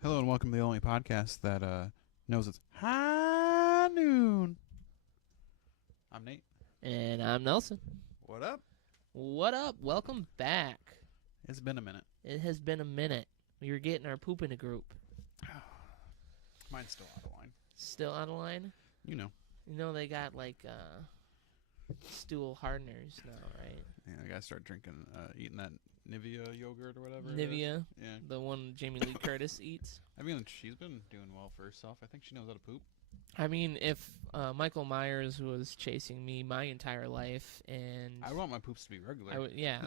Hello and welcome to the only podcast that knows it's high noon. I'm Nate. And I'm Nelson. What up? What up? Welcome back. It's been a minute. It has been a minute. We were getting our poop in a group. Mine's still out of line. Still out of line? You know. You know they got like stool hardeners now, right? Yeah, I gotta start drinking, eating that Nivea yogurt or whatever. Nivea? Yeah. The one Jamie Lee Curtis eats? I mean, she's been doing well for herself. I think she knows how to poop. I mean, if Michael Myers was chasing me my entire life and... I want my poops to be regular. Yeah.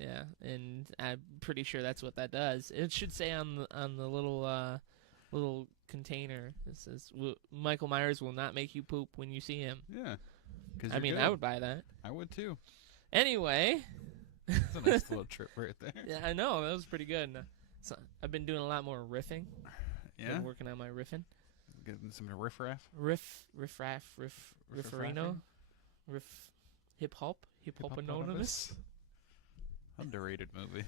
Yeah. And I'm pretty sure that's what that does. It should say on the little container, it says, Michael Myers will not make you poop when you see him. Yeah. I mean, good. I would buy that. I would too. Anyway. That's a nice little trip right there. Yeah, I know. That was pretty good. So, I've been doing a lot more riffing. Yeah? Been working on my riffing. Getting some riff-raff? Rifferino. Hip-hop Anonymous. Underrated movie.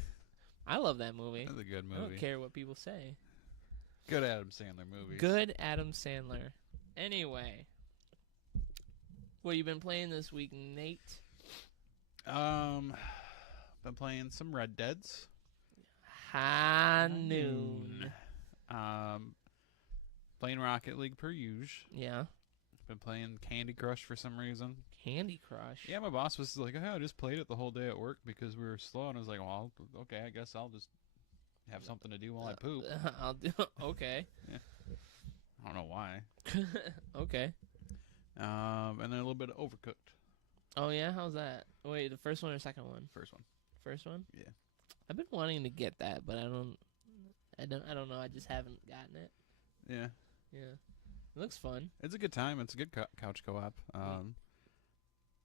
I love that movie. That's a good movie. I don't care what people say. Good Adam Sandler movie. Good Adam Sandler. Anyway. What you been playing this week, Nate? Been playing some Red Deads. High noon. Playing Rocket League per usual. Yeah. Been playing Candy Crush for some reason. Candy Crush. Yeah, my boss was like, "Oh, I just played it the whole day at work because we were slow," and I was like, "Well, okay, I guess I'll just have something to do while I poop." I'll do. Okay. Yeah. I don't know why. Okay. And then a little bit of Overcooked. Oh yeah, how's that? Wait, the first one or second one? First one. First one? Yeah. I've been wanting to get that, but I don't know. I just haven't gotten it. Yeah. Yeah. It looks fun. It's a good time. It's a good couch co-op.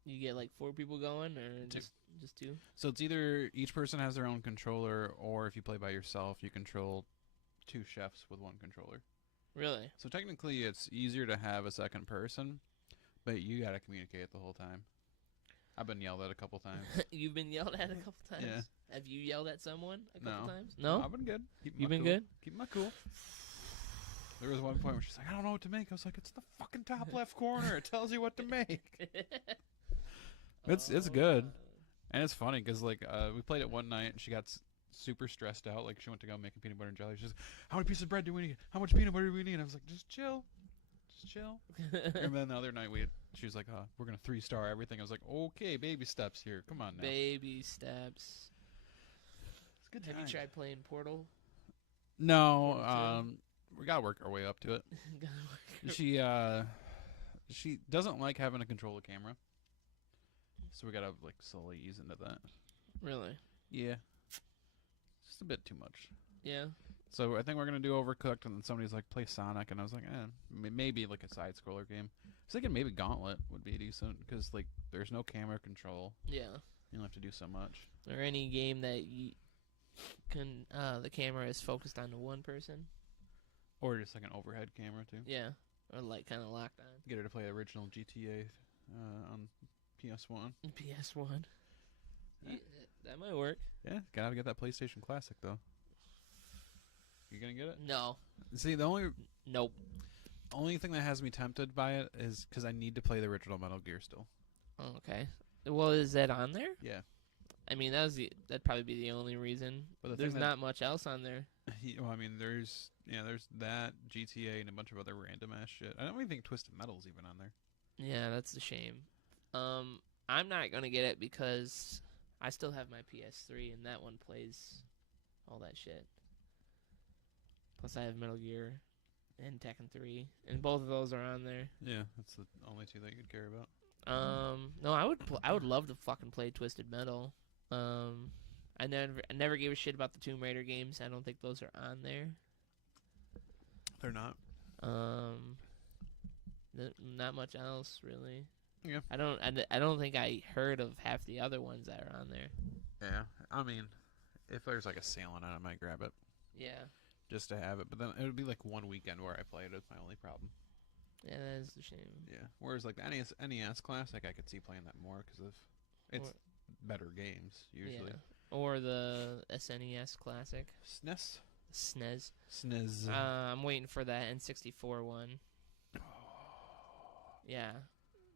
You get like 4 people going, or Two. just 2? So it's either each person has their own controller, or if you play by yourself, you control 2 chefs with 1 controller. Really? So technically, it's easier to have a second person, but you gotta communicate the whole time. I've been yelled at a couple times. You've been yelled at a couple times? Yeah. Have you yelled at someone a couple times? No, No? I've been good. You've been good? Keep my cool. There was one point where she's like, "I don't know what to make." I was like, "It's the fucking top left corner. It tells you what to make." It's good, and it's funny because like we played it one night and she got super stressed out. Like she went to go make a peanut butter and jelly. She's like, "How many pieces of bread do we need? How much peanut butter do we need?" And I was like, "Just chill, just chill." And then the other night she was like, "We're gonna 3-star everything." I was like, "Okay, baby steps here. Come on now." Baby steps. It's a good. Have you tried playing Portal? No. We gotta work our way up to it. She doesn't like having to control the camera, so we gotta like slowly ease into that. Really? Yeah, just a bit too much. Yeah. So I think we're gonna do Overcooked, and then somebody's like, play Sonic, and I was like, maybe like a side scroller game. I was thinking maybe Gauntlet would be decent because like there's no camera control. Yeah. You don't have to do so much. Or any game that you can the camera is focused on one person. Or just like an overhead camera too. Yeah. Or like kind of locked on. Get her to play the original GTA on PS1. PS1. Yeah, that might work. Yeah, gotta get that PlayStation Classic though. You gonna get it? No. See, the Nope. only thing that has me tempted by it is because I need to play the original Metal Gear still. Oh, okay. Well, is that on there? Yeah. I mean, that'd probably be the only reason. But there's not much else on there. Well, I mean, there's that GTA and a bunch of other random ass shit. I don't even think Twisted Metal's even on there. Yeah, that's a shame. I'm not gonna get it because I still have my PS3 and that one plays all that shit. Plus, I have Metal Gear and Tekken 3, and both of those are on there. Yeah, that's the only 2 that you'd care about. No, I would love to fucking play Twisted Metal. I never gave a shit about the Tomb Raider games. I don't think those are on there. They're not. Not much else really. Yeah. I don't think I heard of half the other ones that are on there. Yeah, I mean, if there's like a sale on it, I might grab it. Yeah. Just to have it, but then it would be like one weekend where I play it. It's my only problem. Yeah, that is a shame. Yeah. Whereas like the NES Classic, I could see playing that more because of it's better games usually. Yeah. Or the SNES Classic. SNES. SNES. SNES. I'm waiting for that N64 one. Yeah,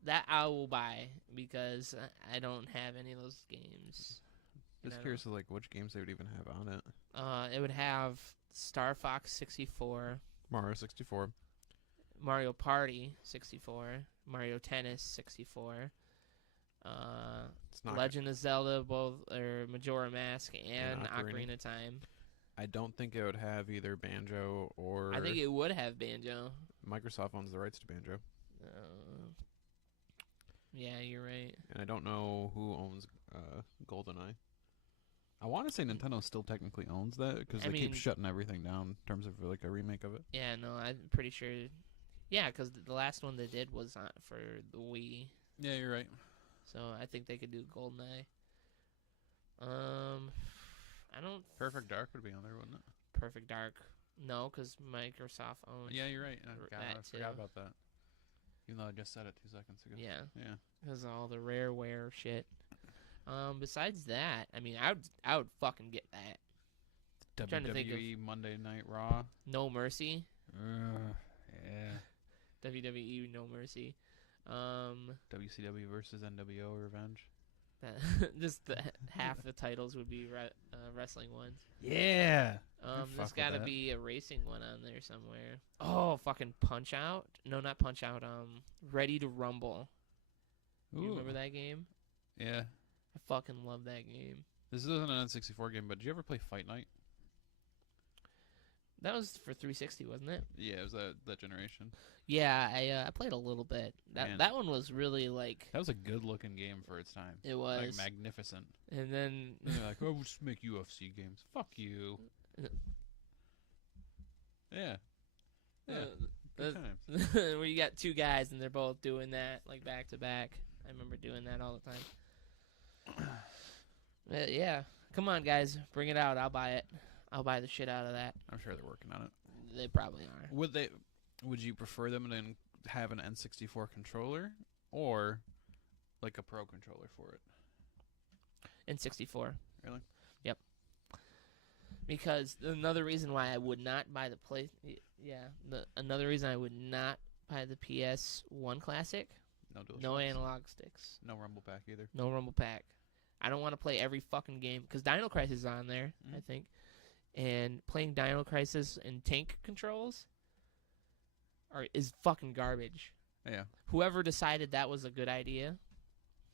that I will buy because I don't have any of those games. Just curious of like which games they would even have on it. It would have Star Fox 64, Mario 64. Mario Party 64, Mario Tennis 64, Legend of Zelda, both or Majora Mask and Ocarina of Time. I don't think it would have either Banjo or. I think it would have Banjo. Microsoft owns the rights to Banjo. Yeah, you're right. And I don't know who owns GoldenEye. I want to say Nintendo still technically owns that because they keep shutting everything down in terms of like a remake of it. Yeah, no, I'm pretty sure. Yeah, because the last one they did was for the Wii. Yeah, you're right. So I think they could do GoldenEye. I don't. Perfect Dark would be on there, wouldn't it? Perfect Dark. No, because Microsoft owns. Yeah, you're right. I forgot about that. Even though I just said it 2 seconds ago. Yeah. Yeah. Because of all the Rareware shit. Besides that, I mean, I would fucking get that. WWE Monday Night Raw. No Mercy. Yeah. WWE No Mercy. WCW versus NWO Revenge. Just half the titles would be wrestling ones. Yeah. There's got to be a racing one on there somewhere. Oh, fucking Punch Out. No, not Punch Out. Ready to Rumble. Ooh. You remember that game? Yeah. I fucking love that game. This isn't an N64 game, but did you ever play Fight Night? That was for 360, wasn't it? Yeah, it was that generation. Yeah, I played a little bit. That one was really like. That was a good looking game for its time. It was like magnificent. And then they're like, "Oh, we'll just make UFC games." Fuck you. Yeah. Yeah. Good times. Where you got two guys and they're both doing that like back to back. I remember doing that all the time. Yeah, come on, guys, bring it out. I'll buy it. I'll buy the shit out of that. I'm sure they're working on it. They probably are. Would you prefer them to have an N64 controller or like a Pro controller for it? N64. Really? Yep. Because another reason why I would not buy another reason I would not buy the PS1 Classic. No analog sticks. No Rumble Pack either. No Rumble Pack. I don't want to play every fucking game because Dino Crisis is on there, I think. And playing Dino Crisis and tank controls is fucking garbage. Yeah. Whoever decided that was a good idea,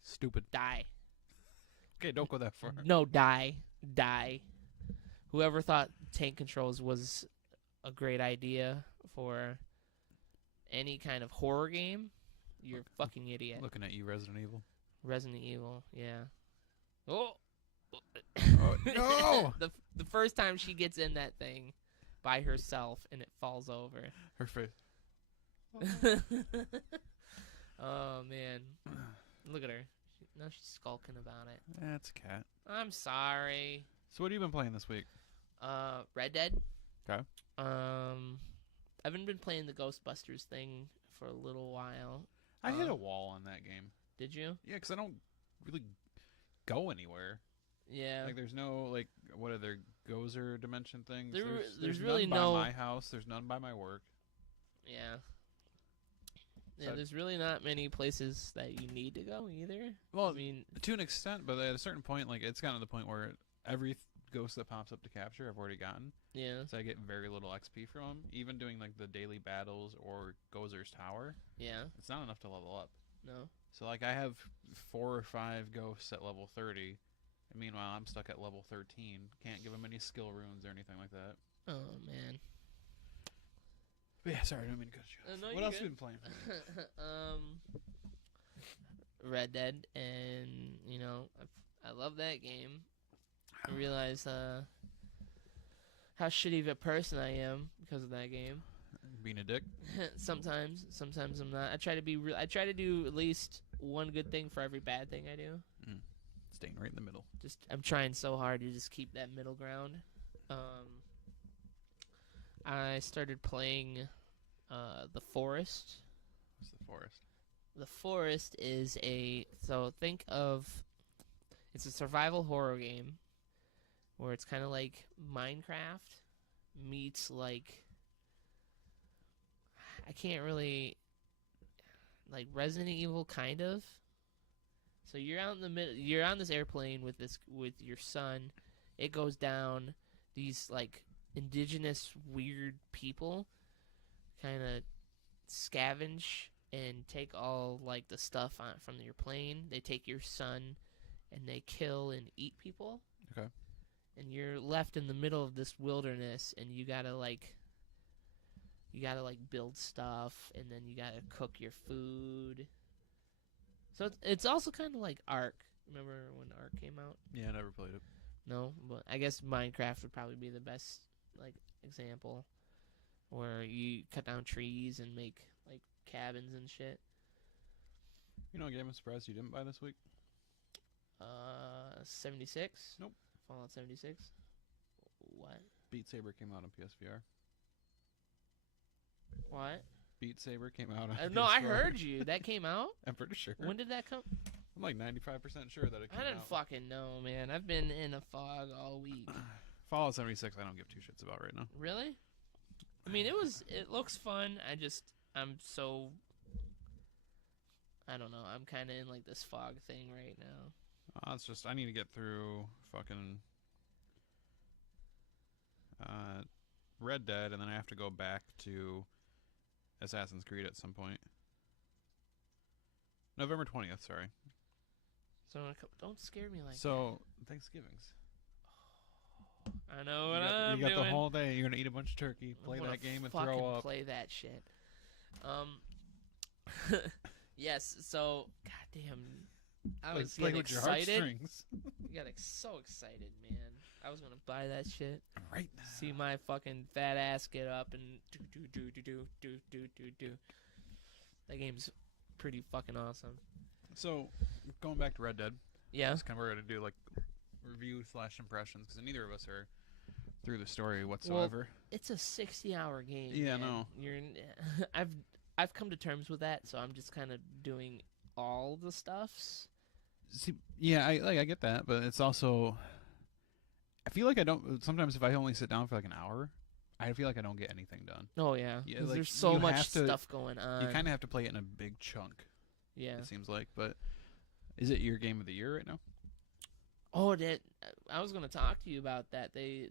stupid. Die. Okay, don't go that far. No, die. Whoever thought tank controls was a great idea for any kind of horror game, you're a fucking idiot. Looking at you, Resident Evil. Resident Evil, yeah. Oh no! The first time she gets in that thing by herself and it falls over. Her face. Oh man, look at her. Now she's skulking about it. That's a cat. I'm sorry. So what have you been playing this week? Red Dead. Okay. I haven't been playing the Ghostbusters thing for a little while. I hit a wall on that game. Did you? Yeah, because I don't really go anywhere. Yeah. Like, there's no, like, what are there, Gozer dimension things? There's none really by no... my house. There's none by my work. Yeah. So there's really not many places that you need to go either. Well, I mean, to an extent, but at a certain point, like, it's gotten to the point where every ghost that pops up to capture, I've already gotten. Yeah. So I get very little XP from them. Even doing, like, the daily battles or Gozer's Tower. Yeah. It's not enough to level up. No. So, like, I have 4 or 5 ghosts at level 30. And meanwhile, I'm stuck at level 13. Can't give them any skill runes or anything like that. Oh, man. But yeah, sorry, I don't mean to cut you off. No, what else have you been playing? Red Dead, and, you know, I love that game. I realize how shitty of a person I am because of that game. Being a dick? Sometimes I'm not. I try to do at least one good thing for every bad thing I do. Staying right in the middle. I'm trying so hard to just keep that middle ground. I started playing The Forest. What's The Forest? The Forest is think of, it's a survival horror game where it's kind of like Minecraft, meets like I can't really like Resident Evil kind of. So you're out in the middle. You're on this airplane with your son. It goes down. These like indigenous weird people kind of scavenge and take all like the stuff from your plane. They take your son and they kill and eat people. Okay. And you're left in the middle of this wilderness, and you gotta build stuff, and then you gotta cook your food. So it's also kind of like Ark. Remember when Ark came out? Yeah, I never played it. No, but I guess Minecraft would probably be the best like example, where you cut down trees and make like cabins and shit. You know, a game I'm surprised you didn't buy this week. 76. Nope. Fallout 76. What? Beat Saber came out on PSVR. What? Beat Saber came out on No, PS4. I heard you. That came out? I'm pretty sure. When did that come? I'm like 95% sure that it came I didn't out. fucking know, man. I've been in a fog all week. Fallout 76 I don't give two shits about right now. Really? I mean, it looks fun. I don't know. I'm kind of in like this fog thing right now. It's just I need to get through fucking Red Dead, and then I have to go back to Assassin's Creed at some point. November 20th, sorry. So don't scare me like So Thanksgiving's. that. I know what You got doing. the whole day. You're gonna eat a bunch of turkey, play that game, and throw up. Play that shit. Yes. So, goddamn, I was play getting with your excited. heartstrings. Got so excited, man. I was gonna buy that shit. Right now. See my fucking fat ass get up and do. That game's pretty fucking awesome. So, going back to Red Dead. Yeah. That's kind of where we're gonna do like review / impressions because neither of us are through the story whatsoever. It's a 60-hour game. Yeah, man. no. I've come to terms with that, so I'm just kind of doing all the stuffs. See, yeah, I get that, but it's also I feel like I don't. Sometimes if I only sit down for like an hour, I feel like I don't get anything done. Oh yeah, Yeah, 'cause like, there's so you much have to- stuff going on. You kind of have to play it in a big chunk. Yeah. It seems like, but is it your game of the year right now? Oh, I was gonna talk to you about that. They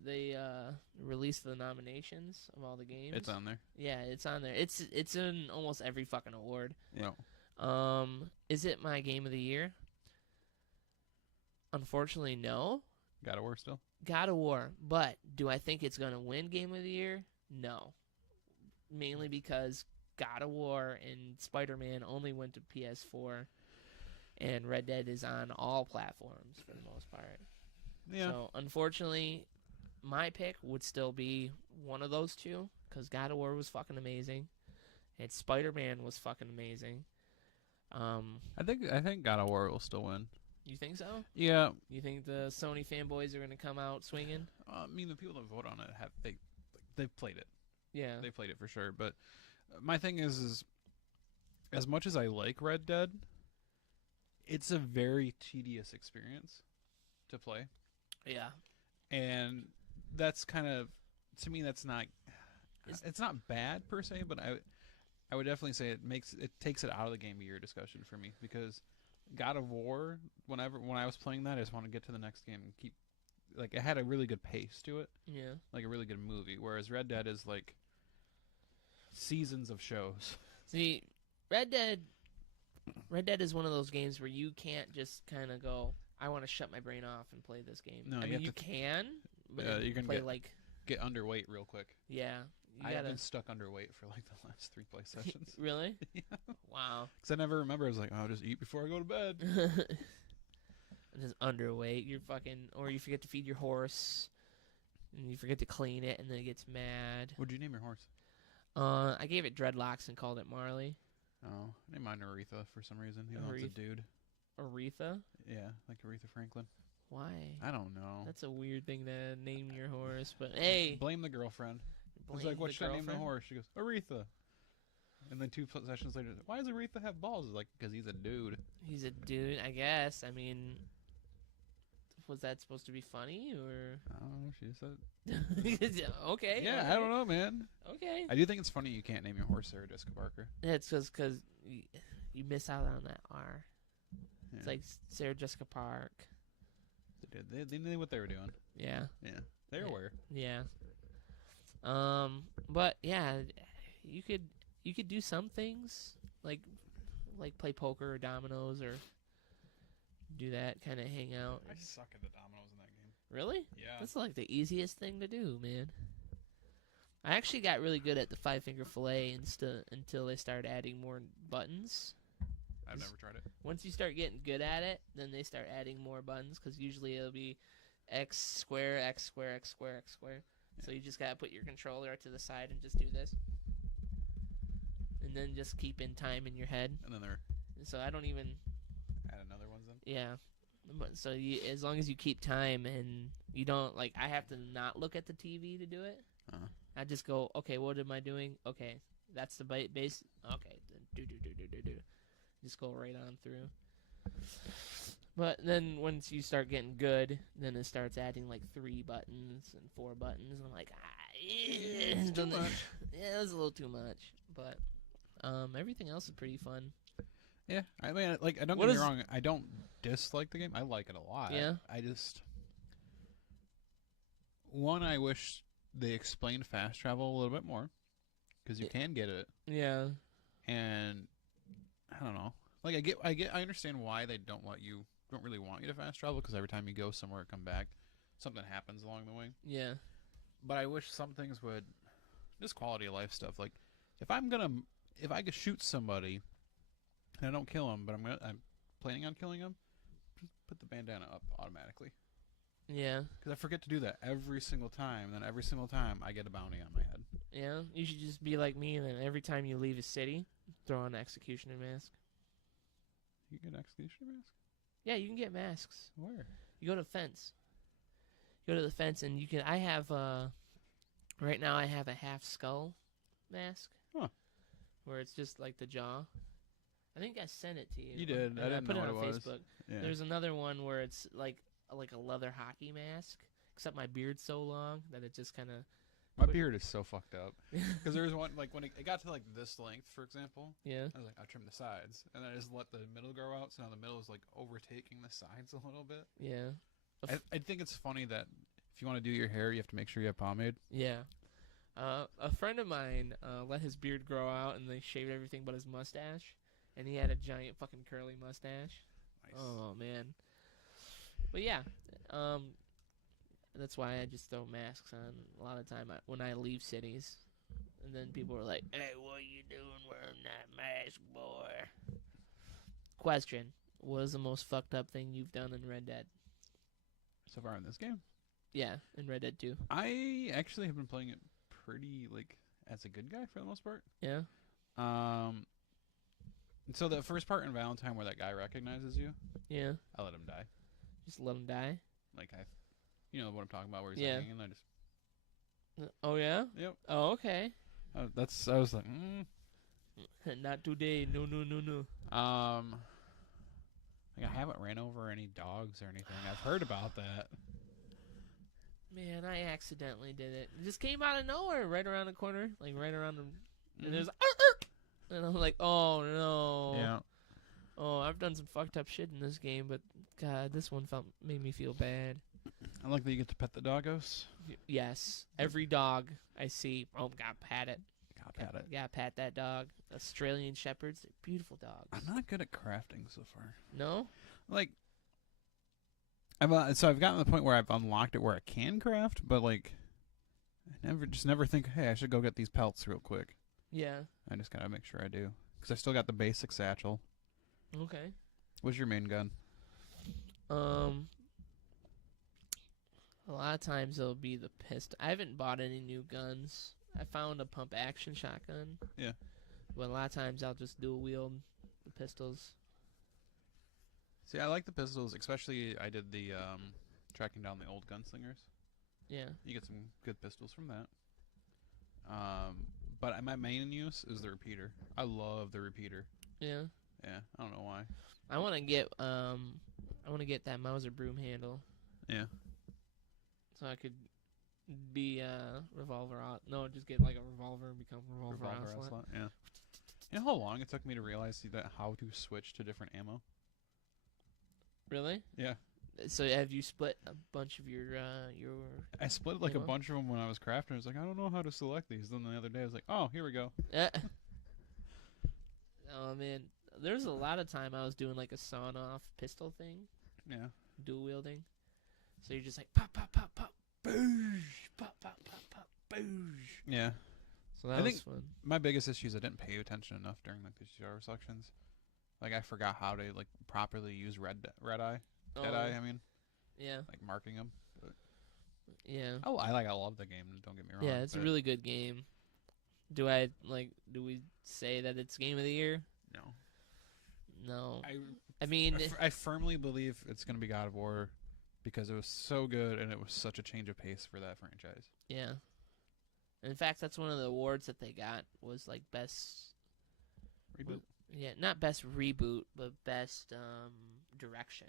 released the nominations of all the games. It's on there. Yeah, it's on there. It's in almost every fucking award. Yeah. Is it my game of the year? Unfortunately, no. God of War still. God of War, but do I think it's gonna win game of the year? No. Mainly because God of War and Spider-Man only went to PS4, and Red Dead is on all platforms for the most part. Yeah. So, unfortunately, my pick would still be one of those two, because God of War was fucking amazing, and Spider-Man was fucking amazing. I think God of War will still win. You think so? Yeah. You think the Sony fanboys are gonna come out swinging? I mean, the people that vote on it they've played it. Yeah. They played it for sure. But my thing is as much as I like Red Dead, it's a very tedious experience to play. Yeah. And that's kind of, to me, that's not, it's not bad per se, but I would definitely say it takes it out of the game of year discussion for me, because God of War, when I was playing that, I just want to get to the next game and keep, like, it had a really good pace to it. Yeah. Like a really good movie, whereas Red Dead is like seasons of shows. See, Red Dead is one of those games where you can't just kind of go, I want to shut my brain off and play this game. No, I you mean, have you to can, but you're gonna play get underweight real quick. yeah. You I've gotta been stuck underweight for like the last 3 play sessions. really? Yeah. Wow. Because I never remember. I was like, oh, I'll just eat before I go to bed. Just underweight. You're fucking, or you forget to feed your horse, and you forget to clean it, and then it gets mad. What'd you name your horse? I gave it dreadlocks and called it Marley. Oh, I named mine Aretha for some reason. You know, it's a dude. Aretha? Yeah, like Aretha Franklin. Why? I don't know. That's a weird thing to name your horse, but hey. Blame the girlfriend. I was like, what should I name the horse? She goes, Aretha. And then 2 sessions later, why does Aretha have balls? Like, because he's a dude. He's a dude, I guess. I mean, Was that supposed to be funny or? I don't know. She said. Okay. Yeah, okay. I don't know, man. Okay. I do think it's funny you can't name your horse Sarah Jessica Parker. It's because you miss out on that R. Yeah. It's like Sarah Jessica Park. They did. They knew what they were doing. Yeah. Yeah, they were aware. Yeah. But yeah, you could do some things like play poker or dominoes or do that, kind of hang out. I suck at the dominoes in that game. Really? Yeah. That's like the easiest thing to do, man. I actually got really good at the 5-finger fillet until they started adding more buttons. I've never tried it. Once you start getting good at it, then they start adding more buttons because usually it'll be X square, X square, X square, X square. So you just gotta put your controller to the side and just do this, and then just keep in time in your head. And then they're So I don't even. add another ones in. Yeah. So as long as you keep time and you don't I have to not look at the TV to do it. Uh-huh. I just go, okay, what am I doing? Okay, that's the base. Okay, then do. Just go right on through. But then once you start getting good, then it starts adding 3 buttons and 4 buttons. And I'm like, it's too much. Yeah, it's a little too much. But everything else is pretty fun. Yeah, I mean, I don't get me wrong. I don't dislike the game. I like it a lot. Yeah. I just I wish they explained fast travel a little bit more, because you can get it. Yeah. And I don't know. I understand why they don't really want you to fast travel, because every time you go somewhere and come back, something happens along the way. Yeah. But I wish some things would, just quality of life stuff. Like, if I could shoot somebody and I don't kill him, but I'm planning on killing him, just put the bandana up automatically. Yeah. Because I forget to do that every single time. Then every single time I get a bounty on my head. Yeah. You should just be like me, and then every time you leave a city, throw on an executioner mask. You get an executioner mask? Yeah, you can get masks. Where? You go to the fence. You go to the fence, and you can. I have right now I have a half skull mask. Huh. Where it's just like the jaw. I think I sent it to you. You did. I didn't put know it on what it was. Facebook. Yeah. There's another one where it's like a leather hockey mask, except my beard's so long that it just kind of. My beard is so fucked up. Because there was one, when it got to this length, for example. Yeah. I was like, I'll trim the sides. And then I just let the middle grow out, so now the middle is overtaking the sides a little bit. Yeah. I think it's funny that if you want to do your hair, you have to make sure you have pomade. Yeah. A friend of mine let his beard grow out, and they shaved everything but his mustache. And he had a giant fucking curly mustache. Nice. Oh, man. But yeah, that's why I just throw masks on a lot of time when I leave cities. And then people are like, hey, what are you doing wearing that mask, boy? Question. What is the most fucked up thing you've done in Red Dead? So far in this game? Yeah, in Red Dead 2. I actually have been playing it pretty, as a good guy for the most part. Yeah? So the first part in Valentine where that guy recognizes you, Yeah. I let him die. Just let him die? You know what I'm talking about, where he's Yeah. hanging, and I just... Oh, yeah? Yep. Oh, okay. I was like, Not today. No. I haven't ran over any dogs or anything. I've heard about that. Man, I accidentally did it. It just came out of nowhere, right around the corner, right around the... And there's... And I'm like, oh, no. Yeah. Oh, I've done some fucked up shit in this game, but, God, this one made me feel bad. I like that you get to pet the doggos. Yes. Every dog I see, gotta pat it. Gotta pet it. Gotta pat that dog. Australian Shepherds, they're beautiful dogs. I'm not good at crafting so far. No? I've gotten to the point where I've unlocked it where I can craft, but I never think, hey, I should go get these pelts real quick. Yeah. I just gotta make sure I do, because I still got the basic satchel. Okay. What's your main gun? A lot of times it'll be the pistol. I haven't bought any new guns. I found a pump action shotgun. Yeah. But a lot of times I'll just dual wield the pistols. See, I like the pistols, especially I did the tracking down the old gunslingers. Yeah. You get some good pistols from that. But my main use is the repeater. I love the repeater. Yeah. Yeah, I don't know why. I want to get that Mauser broom handle. Yeah. So I could be revolver. No, just get like a revolver and become revolver Ocelot. Yeah. You know how long it took me to realize that how to switch to different ammo? Really? Yeah. So have you split a bunch of your I split like ammo? a bunch of them when I was crafting. I was like, I don't know how to select these. Then the other day I was like, oh, here we go. Oh man, there's a lot of time I was doing like a sawn off pistol thing, Yeah. dual wielding. So you're just like pop pop pop pop boosh, pop pop pop pop boosh. Yeah. So that I was think fun. my biggest issue is I didn't pay attention enough during like the tutorial sections. Like I forgot how to like properly use red eye. Deadeye, I mean, Yeah. like marking them. Yeah. Oh, I love the game. Don't get me wrong. Yeah, it's a really good game. Do we say that it's game of the year? No. No. I mean, I firmly believe it's gonna be God of War because it was so good and it was such a change of pace for that franchise. yeah. In fact, that's one of the awards that they got was like best Reboot. Yeah, not best reboot, but best direction.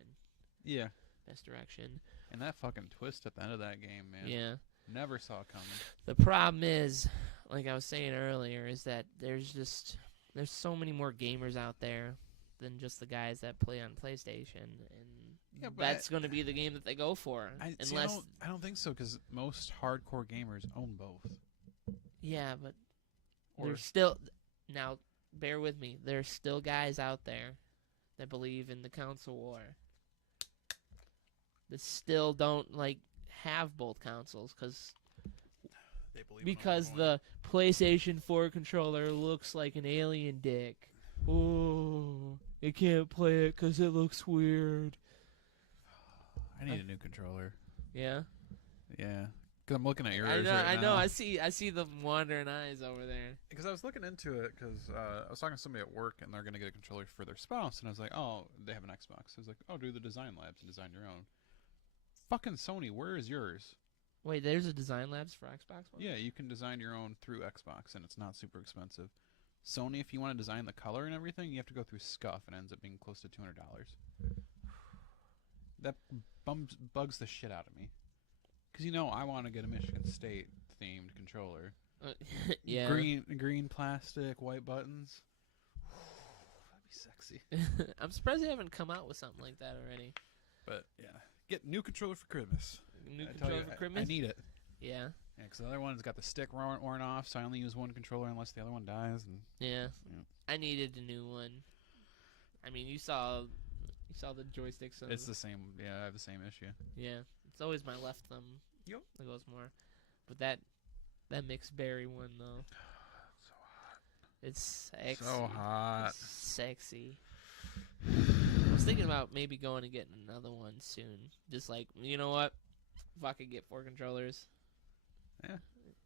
Yeah. Best direction. And that fucking twist at the end of that game, man. Yeah. Never saw it coming. The problem is, like I was saying earlier, is that there's so many more gamers out there than just the guys that play on PlayStation, and that's going to be the game that they go for. I don't think so because most hardcore gamers own both. Yeah, but Or there's still now. Bear with me. There's still guys out there that believe in the console war. That still don't have both consoles because the PlayStation 4 controller looks like an alien dick. Oh, you can't play it because it looks weird. I need a new controller. Yeah. Yeah. Because I'm looking at yours. I know. I see the wandering eyes over there. Because I was looking into it because I was talking to somebody at work and they're going to get a controller for their spouse. And I was like, oh, they have an Xbox. I was like, oh, do the design labs and design your own. Fucking Sony, where is yours? Wait, there's a design labs for Xbox One? Yeah, you can design your own through Xbox and it's not super expensive. Sony, if you want to design the color and everything, you have to go through Scuff and it ends up being close to $200. That bugs the shit out of me. Because I want to get a Michigan State themed controller. Yeah. Green plastic, white buttons. That'd be sexy. I'm surprised they haven't come out with something like that already. But yeah, get new controller for Christmas. New controller for Christmas? I need it. Yeah. Yeah, because the other one's got the stick worn off, so I only use one controller unless the other one dies. And yeah. I needed a new one. I mean, you saw the joysticks. It's the same. Yeah, I have the same issue. Yeah. It's always my left thumb. Yep. That goes more. But that mixed berry one though. So hot. It's sexy. So hot. It's sexy. I was thinking about maybe going and getting another one soon. Just you know what? If I could get 4 controllers. Yeah.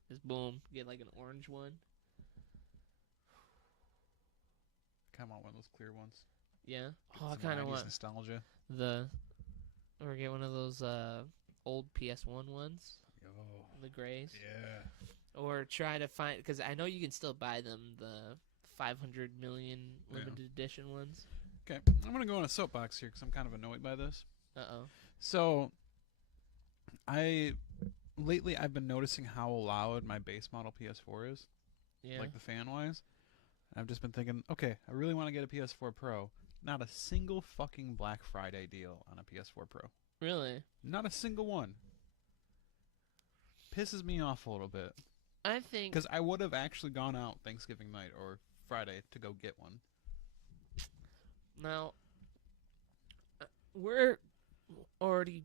Just boom, get like an orange one. Kind of want one of those clear ones. Yeah. Get I some kind of 90s want nostalgia. or get one of those old PS1 ones. Oh. The grays. Yeah. Or try to find, because I know you can still buy them, the 500 million limited edition ones. Okay, I'm going to go on a soapbox here because I'm kind of annoyed by this. Uh-oh. So, lately I've been noticing how loud my base model PS4 is. Yeah. Like the fan-wise. I've just been thinking, okay, I really want to get a PS4 Pro. Not a single fucking Black Friday deal on a PS4 Pro. Really? Not a single one. Pisses me off a little bit. I think... Because I would have actually gone out Thanksgiving night or Friday to go get one. Now, we're already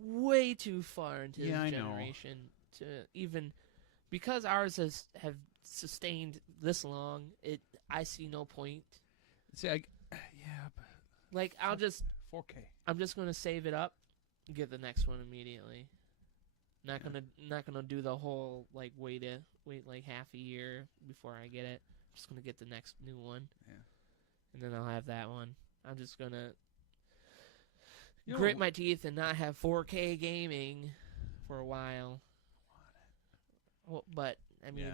way too far into this generation to even... Because ours have sustained this long, I see no point. See, yeah, but... I'll just... 4K. I'm just going to save it up and get the next one immediately. Not gonna do the whole wait half a year before I get it. I'm just gonna get the next new one. Yeah. And then I'll have that one. I'm just gonna grit my teeth and not have 4K gaming for a while. Well, but I mean,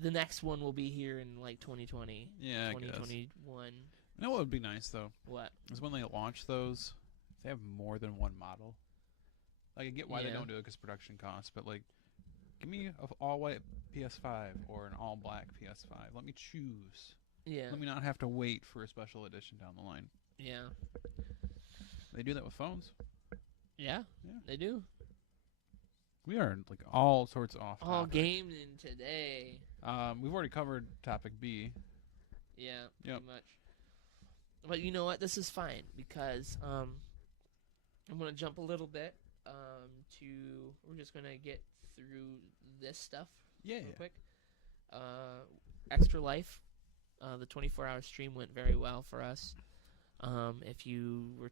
the next one will be here in 2020. Yeah, 2021. You know what would be nice though? What? Is when they launch those, if they have more than one model. Like, I get why they Yeah. don't do it because production costs, but like, give me an all-white PS5 or an all-black PS5. Let me choose. Yeah. Let me not have to wait for a special edition down the line. Yeah. They do that with phones. Yeah. Yeah. They do. We are like all sorts off All topic. gaming today. We've already covered topic B. Yeah, Yep. pretty much. But you know what? This is fine because I'm gonna jump a little bit. We're just gonna get through this stuff Yeah. real quick. Extra Life. The 24-hour stream went very well for us. If you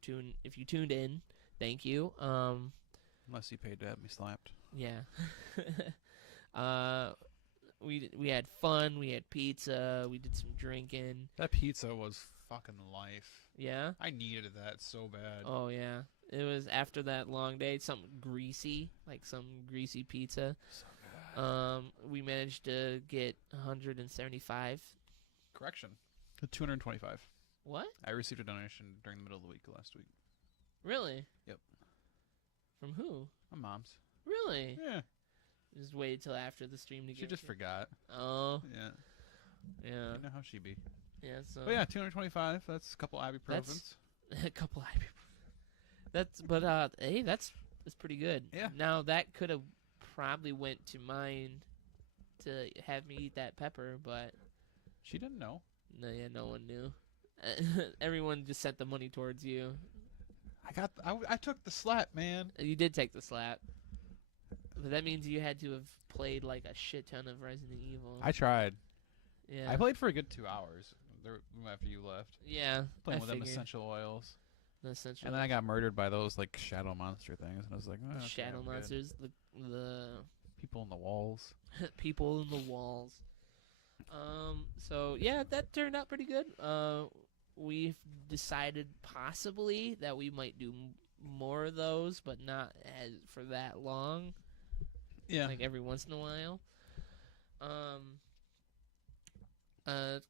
tuned in, thank you. Unless you paid to have me slapped. Yeah. We had fun. We had pizza. We did some drinking. That pizza was fucking life. Yeah. I needed that so bad. Oh yeah. It was after that long day. Something greasy, like some greasy pizza. So good. We managed to get 175. Correction. 225. What? I received a donation during the middle of the week last week. Really? Yep. From who? My mom's. Really? Yeah. Just waited till after the stream to She get just it. forgot. Oh. Yeah. Yeah. You know how she be. Yeah. So. But yeah, 225. That's a couple ibuprofens. A couple ibuprofen. Hey, that's pretty good. Yeah. Now that could have probably went to mine to have me eat that pepper, but She didn't know. no one knew. Everyone just sent the money towards you. I took the slap, man. You did take the slap, but that means you had to have played like a shit ton of Resident Evil. I tried. Yeah. I played for a good 2 hours after you left. Yeah. Playing I with them figured. essential oils. The essential. And then I got murdered by those like shadow monster things, and I was like, oh, okay, shadow I'm good. monsters. The People in the walls. people in the walls. So yeah, that turned out pretty good. We've decided possibly that we might do more of those, but not for that long. Yeah. Like every once in a while. We're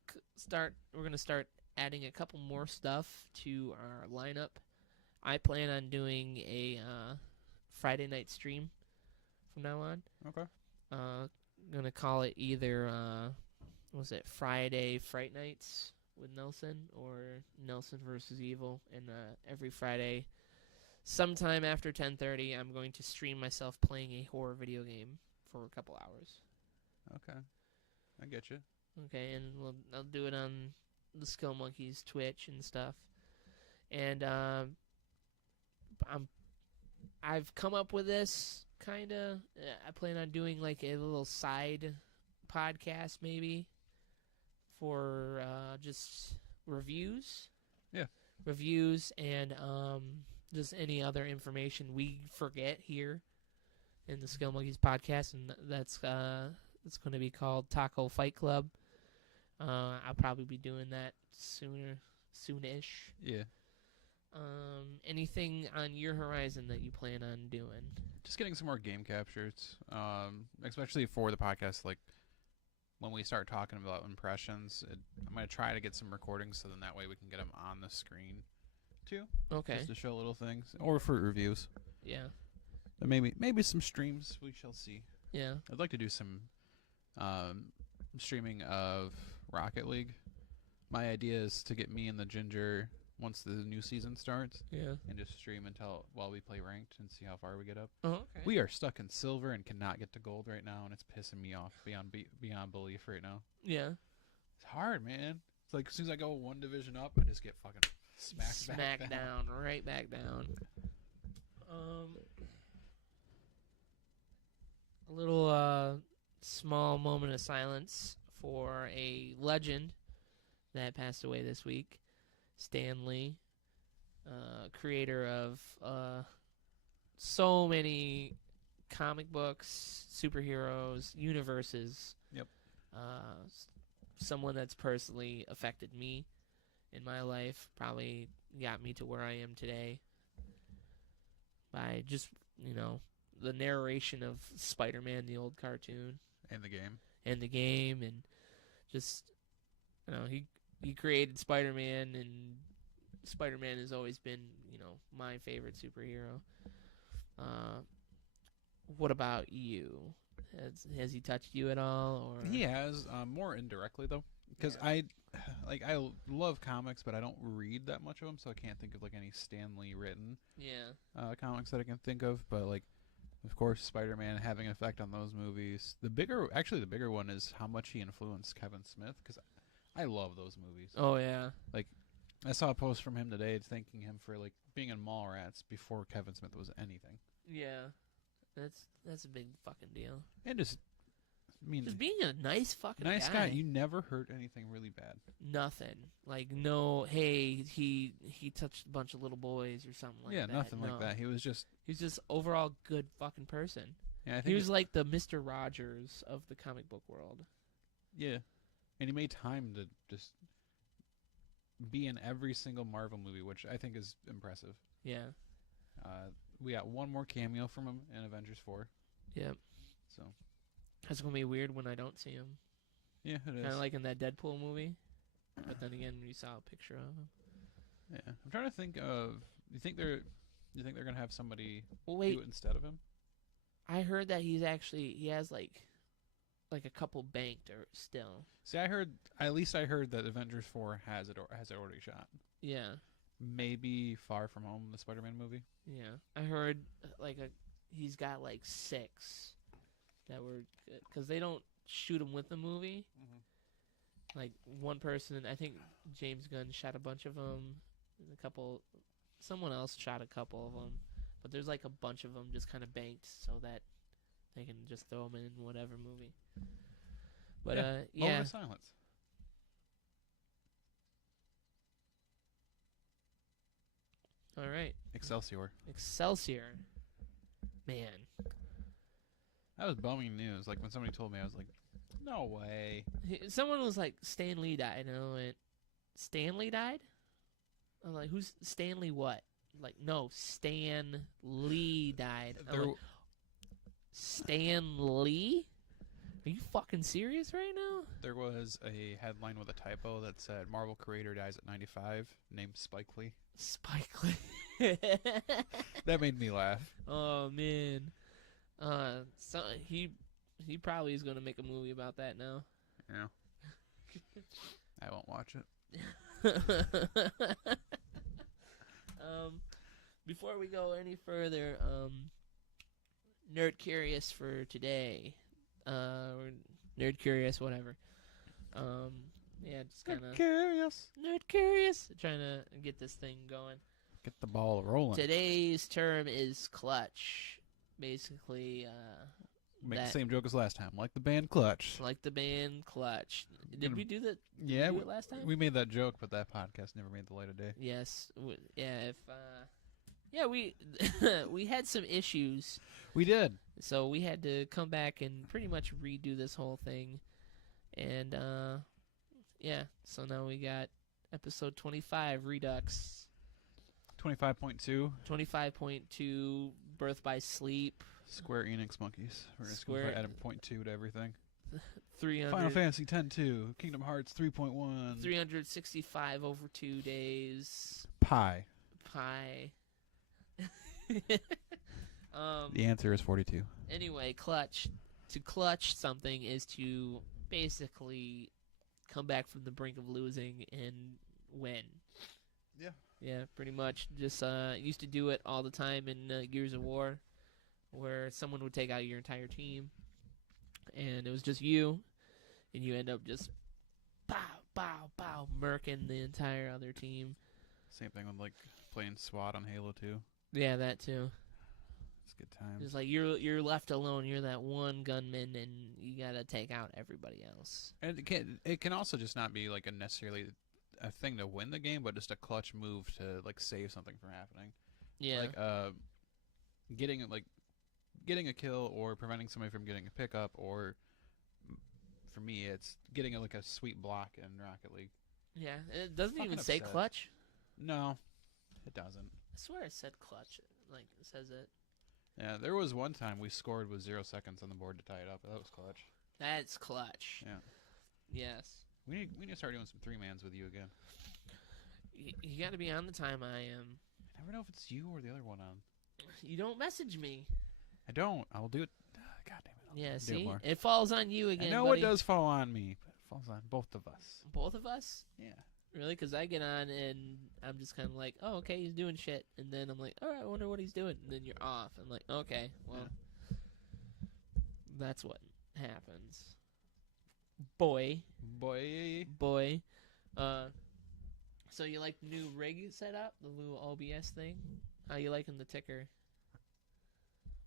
gonna start adding a couple more stuff to our lineup. I plan on doing a Friday night stream from now on. Okay. Gonna call it either Friday Fright Nights with Nelson or Nelson versus Evil, and every Friday sometime after 10:30 I'm going to stream myself playing a horror video game for a couple hours. Okay. I get you. Okay, and I'll do it on the Skull Monkeys Twitch and stuff. And I've come up with this kind of. I plan on doing like a little side podcast maybe for just reviews. Yeah. Reviews and just any other information we forget here in the Skull Monkeys podcast, and that's it's going to be called Taco Fight Club. I'll probably be doing that soonish. Yeah. Anything on your horizon that you plan on doing? Just getting some more game captures, especially for the podcast. Like when we start talking about impressions, I'm gonna try to get some recordings so then that way we can get them on the screen too. Okay. Just to show little things, or for reviews. Yeah. And maybe some streams. We shall see. Yeah. I'd like to do some streaming of Rocket League. My idea is to get me and the Ginger once the new season starts, Yeah. and just stream while we play ranked and see how far we get up. Oh, okay. We are stuck in silver and cannot get to gold right now, and it's pissing me off beyond belief right now. Yeah. It's hard, man. It's like as soon as I go one division up, I just get fucking smacked back down. Right back down. A little small moment of silence for a legend that passed away this week. Stan Lee, creator of so many comic books, superheroes, universes. Yep. Someone that's personally affected me in my life, probably got me to where I am today by just, the narration of Spider-Man, the old cartoon. In the game. And the game, and just, he created Spider-Man, and Spider-Man has always been, my favorite superhero. What about you? Has he touched you at all? Or He has, more indirectly though, because Yeah. I love comics, but I don't read that much of them, so I can't think of like any Stan Lee written Yeah. comics that I can think of. But like, of course, Spider-Man having an effect on those movies. The bigger one is how much he influenced Kevin Smith, because I love those movies. Oh yeah. Like, I saw a post from him today thanking him for like being in Mallrats before Kevin Smith was anything, Yeah. That's a big fucking deal. and just, I mean, Just being a nice fucking nice guy. You never heard anything really bad. Nothing. Like no, hey, he touched a bunch of little boys or something like Yeah, that. nothing No. like that. He was just, He's just overall good fucking person. yeah, I think He was like the Mr. Rogers of the comic book world. yeah, and he made time to just be in every single Marvel movie, which I think is impressive. Yeah. We got one more cameo from him in Avengers 4, Yep. so That's gonna be weird when I don't see him. yeah, it is. Kind of like in that Deadpool movie. But then again, you saw a picture of him. Yeah, I'm trying to think of. You think they're gonna have somebody Well, do wait. it instead of him? I heard that he has like a couple banked or still. See, I heard that Avengers 4 has it already shot. Yeah. Maybe Far From Home, the Spider-Man movie. Yeah. I heard he's got like 6 that were because they don't shoot him with the movie. Like one person, I think James Gunn shot a bunch of them. Someone else shot a couple of them. But there's like a bunch of them just kind of banked so that they can just throw them in whatever movie. But yeah. Moment of silence. All right. Excelsior. Excelsior. Man. That was bumming news. Like when somebody told me, I was like, "No way." Someone was like, Stan Lee died. And I went, Stanley died? I'm like, who's Stanley what? Like, no, Stan Lee died. I'm like, Stan Lee? Are you fucking serious right now? There was a headline with a typo that said Marvel creator dies at 95, named Spike Lee. Spike Lee. That made me laugh. Oh man. So he probably is gonna make a movie about that now. Yeah. I won't watch it. Before we go any further, nerd curious for today. Or nerd curious, whatever. Yeah, just kind of Curious. nerd curious. Trying to get this thing going. Get the ball rolling. Today's term is clutch. Basically, Make the that- same joke as last time, like the band Clutch. like the band Clutch. Did Gonna- we do that? Did Yeah, we do it last time? we made that joke, but that podcast never made the light of day. Yes. We we had some issues, We did. so we had to come back and pretty much redo this whole thing. And so now we got episode 25 Redux, 25.2 25.2 Birth by Sleep, Square Enix Monkeys. We're just going to add a 0.2 to everything. 300, Final Fantasy 10.2, Kingdom Hearts 3.1, 365 over 2 days. Pi. The answer is 42. Anyway, clutch. To clutch something is to basically come back from the brink of losing and win. Yeah. Yeah, pretty much. Just used to do it all the time in Gears of War, where someone would take out your entire team, and it was just you, and you end up just bow, bow, bow, murking the entire other team. Same thing with like playing SWAT on Halo 2. Yeah, that too. It's good times. It's like you're left alone. You're that one gunman, and you gotta take out everybody else. And it can also just not be like a necessarily a thing to win the game, but just a clutch move to like save something from happening. Yeah. Like getting a kill or preventing somebody from getting a pickup, or for me it's getting like a sweet block in Rocket League. Yeah, it doesn't Fucking even say upset. clutch. No, it doesn't. I swear it said clutch. Like, it says it. Yeah, there was one time we scored with 0 seconds on the board to tie it up. That was clutch. That's clutch. Yeah. Yes. We need to start doing some 3-mans with you again. You got to be on the time I am. I never know if it's you or the other one on. You don't message me. I don't. I'll do it. God damn it. Yeah, do it see? more. It falls on you again, I know buddy. it does fall on me, but it falls on both of us. Both of us? Yeah. Really? Because I get on and I'm just kind of like, oh, okay, he's doing shit. And then I'm like, all right, I wonder what he's doing. And then you're off. I'm like, okay, well, that's what happens. Boy. So you like the new rig setup, the new OBS thing? How you liking the ticker?